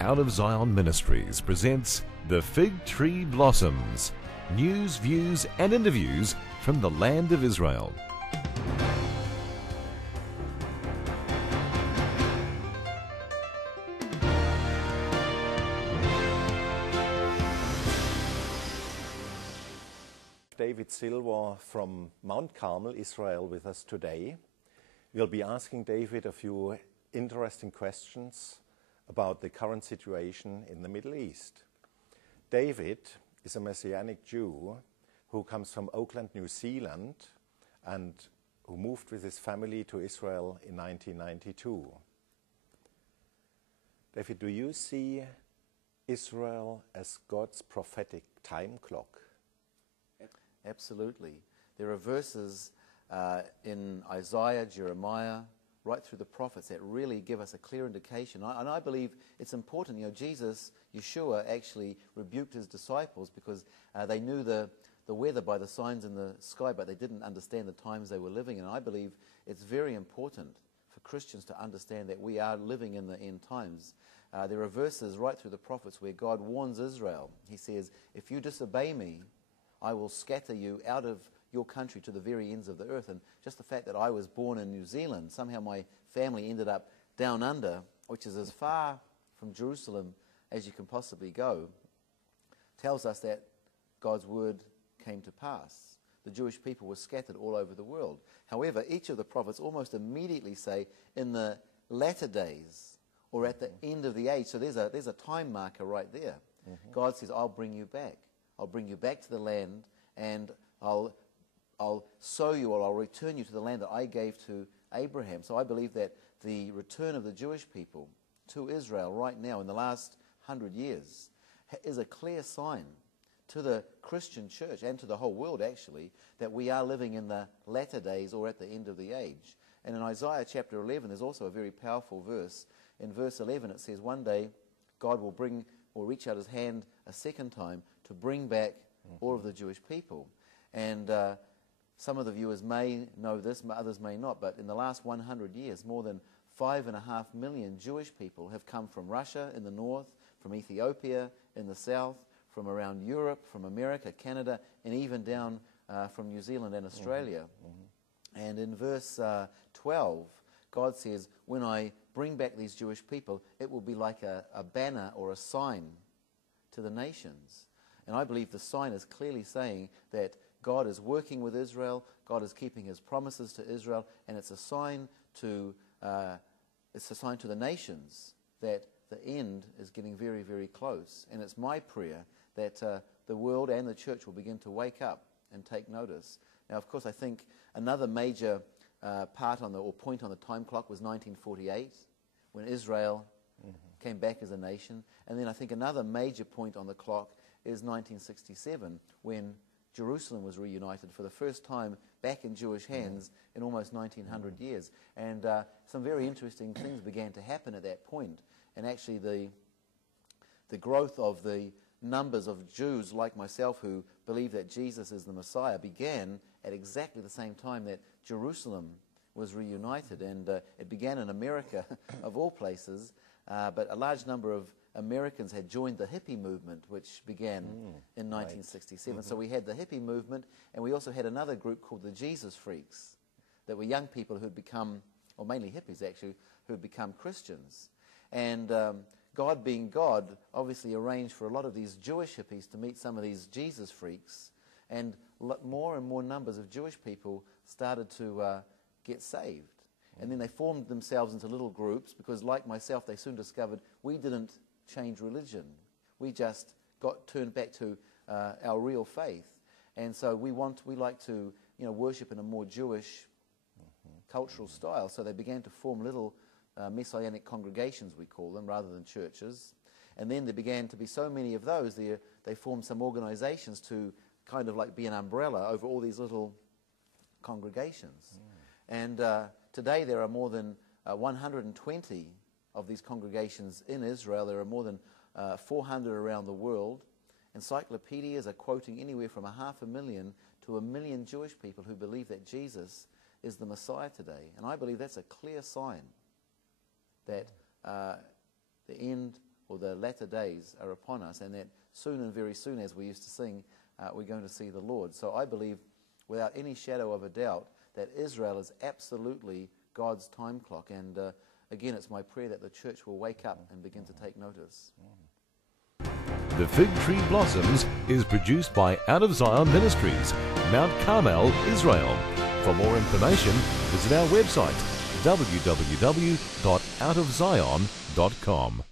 Out of Zion Ministries presents The Fig Tree Blossoms. News, views and interviews from the land of Israel. David Silva from Mount Carmel, Israel, with us today. We'll be asking David a few interesting questions about the current situation in the Middle East. David is a Messianic Jew who comes from Auckland, New Zealand, and who moved with his family to Israel in 1992. David, do you see Israel as God's prophetic time clock? Absolutely. There are verses in Isaiah, Jeremiah, right through the prophets that really give us a clear indication. And I believe it's important. You know, Yeshua actually rebuked his disciples because they knew the weather by the signs in the sky, but they didn't understand the times they were living in. And I believe it's very important for Christians to understand that we are living in the end times. There are verses right through the prophets where God warns Israel. He says, if you disobey me, I will scatter you out of your country to the very ends of the earth. And just the fact that I was born in New Zealand, somehow my family ended up down under, which is as far from Jerusalem as you can possibly go, tells us that God's word came to pass. The Jewish people were scattered all over the world. However, each of the prophets almost immediately say, in the latter days, or at the end of the age. So there's a time marker right there. Mm-hmm. God says, I'll bring you back. I'll bring you back to the land, and I'll sow you, or I'll return you to the land that I gave to Abraham. So I believe that the return of the Jewish people to Israel right now in the last 100 years is a clear sign to the Christian church and to the whole world, actually, that we are living in the latter days or at the end of the age. And in Isaiah chapter 11, there's also a very powerful verse. In verse 11, it says, one day God will reach out his hand a second time to bring back all of the Jewish people. And some of the viewers may know this, others may not, but in the last 100 years, more than 5.5 million Jewish people have come from Russia in the north, from Ethiopia in the south, from around Europe, from America, Canada, and even down from New Zealand and Australia. Mm-hmm. And in verse 12, God says, when I bring back these Jewish people, it will be like a banner or a sign to the nations. And I believe the sign is clearly saying that God is working with Israel, God is keeping his promises to Israel, and it's a sign to the nations that the end is getting very, very close. And it's my prayer that the world and the church will begin to wake up and take notice. Now, of course, I think another major point on the time clock was 1948, when Israel came back as a nation. And then I think another major point on the clock is 1967, when Jerusalem was reunited for the first time back in Jewish hands in almost 1900 years. And some very interesting things began to happen at that point. And actually the growth of the numbers of Jews like myself who believe that Jesus is the Messiah began at exactly the same time that Jerusalem was reunited. And it began in America, of all places, but a large number of Americans had joined the hippie movement, which began in 1967. Right. So we had the hippie movement, and we also had another group called the Jesus Freaks, that were young people who had become, or mainly hippies actually, who had become Christians. And God being God, obviously arranged for a lot of these Jewish hippies to meet some of these Jesus Freaks, and more and more numbers of Jewish people started to get saved. And then they formed themselves into little groups because, like myself, they soon discovered we didn't change religion. We just got turned back to our real faith. And so we like to worship in a more Jewish cultural style. So they began to form little messianic congregations, we call them, rather than churches. And then there began to be so many of those, they formed some organizations to kind of like be an umbrella over all these little congregations. And today there are more than 120 of these congregations in Israel. There are more than 400 around the world. Encyclopedias are quoting anywhere from 500,000 to 1 million Jewish people who believe that Jesus is the Messiah today. And I believe that's a clear sign that the end or the latter days are upon us, and that soon and very soon, as we used to sing, we're going to see the Lord. So I believe, without any shadow of a doubt, that Israel is absolutely God's time clock. And again, it's my prayer that the church will wake up and begin to take notice. The Fig Tree Blossoms is produced by Out of Zion Ministries, Mount Carmel, Israel. For more information, visit our website www.outofzion.com.